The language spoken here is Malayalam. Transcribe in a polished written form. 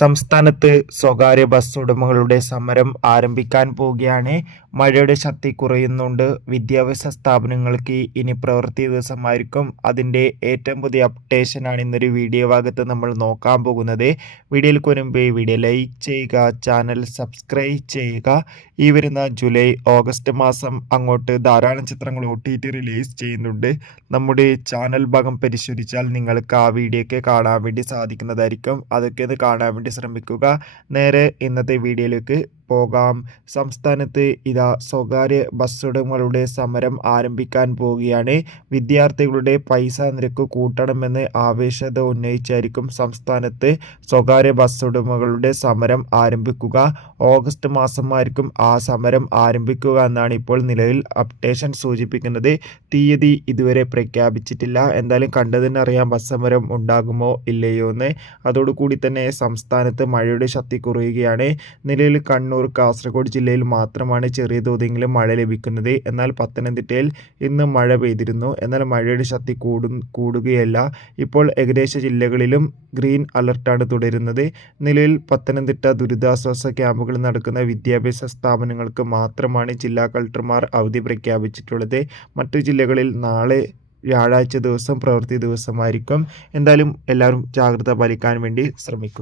സംസ്ഥാനത്ത് സ്വകാര്യ ബസ് ഉടമകളുടെ സമരം ആരംഭിക്കാൻ പോവുകയാണ്. മഴയുടെ ശക്തി കുറയുന്നുണ്ട്. വിദ്യാഭ്യാസ സ്ഥാപനങ്ങൾക്ക് ഇനി പ്രവൃത്തി ദിവസമായിരിക്കും. അതിൻ്റെ ഏറ്റവും പുതിയ അപ്ഡേഷനാണ് ഇന്നൊരു വീഡിയോ ഭാഗത്ത് നമ്മൾ നോക്കാൻ പോകുന്നത്. വീഡിയോയിൽ മുൻപ് വീഡിയോ ലൈക്ക് ചെയ്യുക, ചാനൽ സബ്സ്ക്രൈബ് ചെയ്യുക. ഈ വരുന്ന ജൂലൈ ഓഗസ്റ്റ് മാസം അങ്ങോട്ട് ധാരാളം ചിത്രങ്ങൾ OTT റിലീസ് ചെയ്യുന്നുണ്ട്. നമ്മുടെ ചാനൽ ഭാഗം പരിശോധിച്ചാൽ നിങ്ങൾക്ക് ആ വീഡിയോയ്ക്ക് കാണാൻ വേണ്ടി സാധിക്കുന്നതായിരിക്കും. അതൊക്കെ ഒന്ന് കാണാൻ വേണ്ടി ശ്രമിക്കുക. നേരെ ഇന്നത്തെ വീഡിയോയിലേക്ക് പോകാം. സംസ്ഥാനത്ത് ഇതാ സ്വകാര്യ ബസ് ഉടമകളുടെ സമരം ആരംഭിക്കാൻ പോവുകയാണ്. വിദ്യാർത്ഥികളുടെ പൈസ നിരക്ക് കൂട്ടണമെന്ന് ആവശ്യത ഉന്നയിച്ചായിരിക്കും സംസ്ഥാനത്ത് സ്വകാര്യ ബസ് ഉടമകളുടെ സമരം ആരംഭിക്കുക. ഓഗസ്റ്റ് മാസമായിരിക്കും ആ സമരം ആരംഭിക്കുക എന്നാണ് ഇപ്പോൾ നിലവിൽ അപ്ഡേഷൻ സൂചിപ്പിക്കുന്നത്. തീയതി ഇതുവരെ പ്രഖ്യാപിച്ചിട്ടില്ല. എന്തായാലും കണ്ടതിന് അറിയാം ബസ് സമരം ഉണ്ടാകുമോ ഇല്ലയോ എന്ന്. അതോടുകൂടി തന്നെ സംസ്ഥാനത്ത് മഴയുടെ ശക്തി കുറയുകയാണ്. നിലവിൽ കണ്ണൂർ, കാസർഗോഡ് ജില്ലയിൽ മാത്രമാണ് ചെറിയ തോതിലെങ്കിലും മഴ ലഭിക്കുന്നത്. എന്നാൽ പത്തനംതിട്ടയിൽ ഇന്ന് മഴ പെയ്തിരുന്നു. എന്നാൽ മഴയുടെ ശക്തി കൂടുകയല്ല. ഇപ്പോൾ ഏകദേശ ജില്ലകളിലും ഗ്രീൻ അലർട്ടാണ് തുടരുന്നത്. നിലവിൽ പത്തനംതിട്ട ദുരിതാശ്വാസ ക്യാമ്പുകളിൽ നടക്കുന്ന വിദ്യാഭ്യാസ സ്ഥാപനങ്ങൾക്ക് മാത്രമാണ് ജില്ലാ കളക്ടർമാർ അവധി പ്രഖ്യാപിച്ചിട്ടുള്ളത്. മറ്റു ജില്ലകളിൽ നാളെ വ്യാഴാഴ്ച ദിവസം പ്രവൃത്തി ദിവസമായിരിക്കും. എന്തായാലും എല്ലാവരും ജാഗ്രത പാലിക്കാൻ വേണ്ടി ശ്രമിക്കുക.